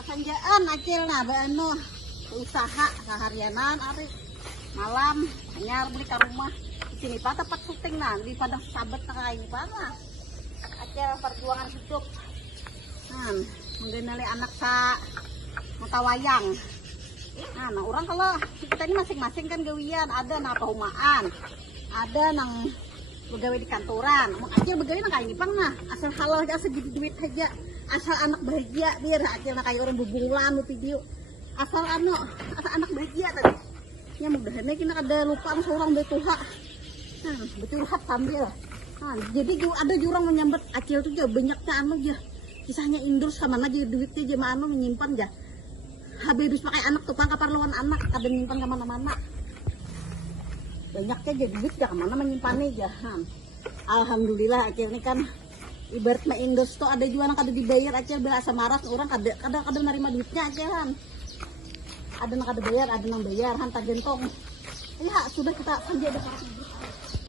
Sanjaan acil nah beano usaha seharianan ari malam hanya beli ke rumah di sini pak tempat syuting nah di padang sabet kayak ini pak nah acil perjuangan hidup nah mengenali anak sa mata wayang nah orang kalau kita ini masing-masing kan gawian ada nah perumahan ada nang begawe di kantoran mau acil begawe nang kayak ini pang nah asal halal aja segitu duit aja asal anak bahagia biar acil nak kayak orang bubunglan lu video asal anak bahagia tadi ya mudah-mudahan kita ada lupa seorang betuha betul hat sambil jadi ada jurang menyambet acil tuh banyaknya aja kisahnya indur sama aja duitnya aja mana menyimpan aja habis pakai anak tukang keperluan anak ada menyimpan kemana-mana banyaknya aja duit ya kemana menyimpannya aja alhamdulillah acil ini kan ibarat mah indus tuh ada jualan kada dibayar acil bela samaras orang kada nerima duitnya acil ada nang kada bayar ada nang bayar hantar gentong ya sudah kita sandi ada